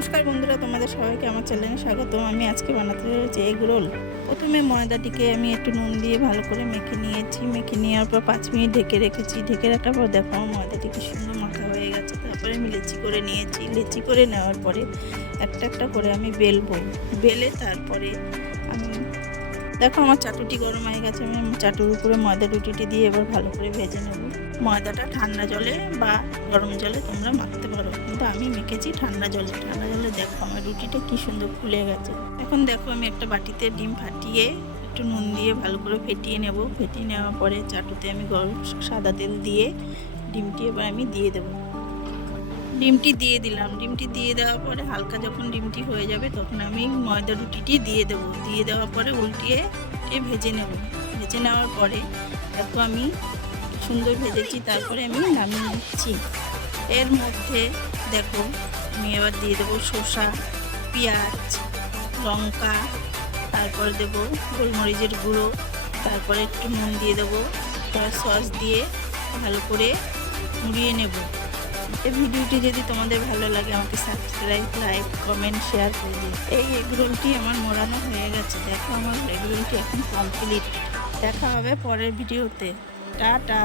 নমস্কার বন্ধুরা, তোমাদের সবাইকে আমার চ্যানেলে স্বাগতম। আমি আজকে বানাতে চলেছি এগ রোল। প্রথমে ময়দাটিকে আমি একটু নুন দিয়ে ভালো করে মেখে নিয়েছি। মেখে নেওয়ার পর 5 মিনিট ঢেকে রেখেছি। ঢেকে রাখার পর দেখো আমার ময়দাটি কি সুন্দর মাখা হয়ে গেছে। তারপরে আমি লেচি করে নিয়েছি। লেচি করে নেওয়ার পরে একটা একটা করে আমি বেলবো। বেলে তারপরে আমি দেখো আমার চাটুটি গরম হয়ে গেছে। আমি চাটুর উপরে ময়দা রুটিটি দিয়ে এবার ভালো করে ভেজে নেব। ময়দাটা ঠান্ডা জলে বা গরম জলে তোমরা মাখতে পারো, কিন্তু আমি মেখেছি ঠান্ডা জলে। ঠান্ডা জলে দেখো আমার রুটিটা কি সুন্দর ফুলে গেছে। এখন দেখো আমি একটা বাটিতে ডিম ফাটিয়ে একটু নুন দিয়ে ভালো করে ফেটিয়ে নেব। ফেটিয়ে নেওয়ার পরে চাটুতে আমি গরম সাদা তেল দিয়ে ডিমটি এবার আমি দিয়ে দেবো। ডিমটি দিয়ে দিলাম। ডিমটি দিয়ে দেওয়ার পরে হালকা যখন ডিমটি হয়ে যাবে তখন আমি ময়দা রুটিটি দিয়ে দেবো। দিয়ে দেওয়ার পরে উল্টিয়ে ভেজে নেব। ভেজে নেওয়ার পরে দেখো আমি সুন্দর ভেজেছি। তারপরে আমি নামিয়ে নিচ্ছি। এর মধ্যে দেখো আমি এবার দিয়ে দেবো শসা, পেঁয়াজ, লঙ্কা, তারপরে দেবো গোলমরিচের গুঁড়ো, তারপরে একটু নুন দিয়ে দেবো। তার সস দিয়ে ভালো করে মুড়িয়ে নেব। এই ভিডিওটি যদি তোমাদের ভালো লাগে আমাকে সাবস্ক্রাইব, লাইক, কমেন্ট, শেয়ার করে দিও। এই এগরোলটি আমার মোড়ানো হয়ে গেছে। দেখো আমার এগরোলটি এখন কমপ্লিট। দেখা হবে পরের ভিডিওতে। টাটা।